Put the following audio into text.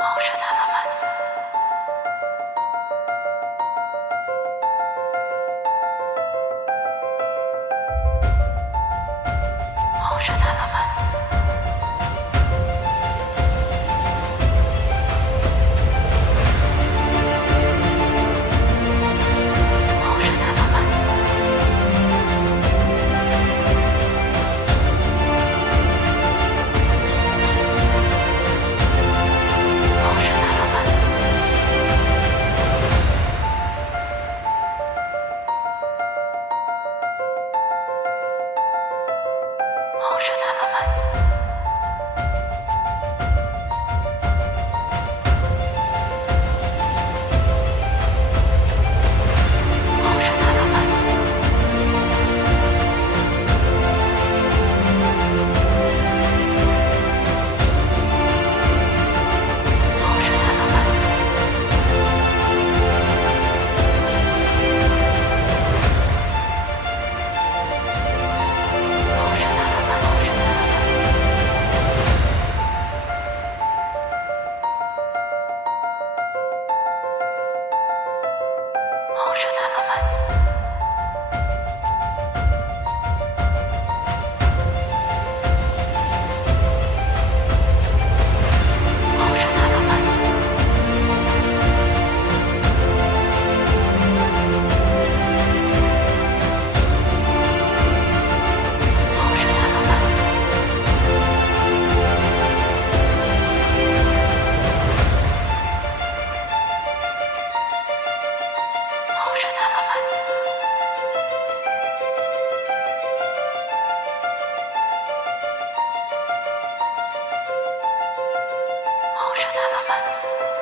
Motion elements. Motion elements. Motion elements. Motion elements. Motion elements. Motion elements. Motion elements. Motion elements. Motion elements. Motion elements. Motion elements. Motion elements. Motion elements.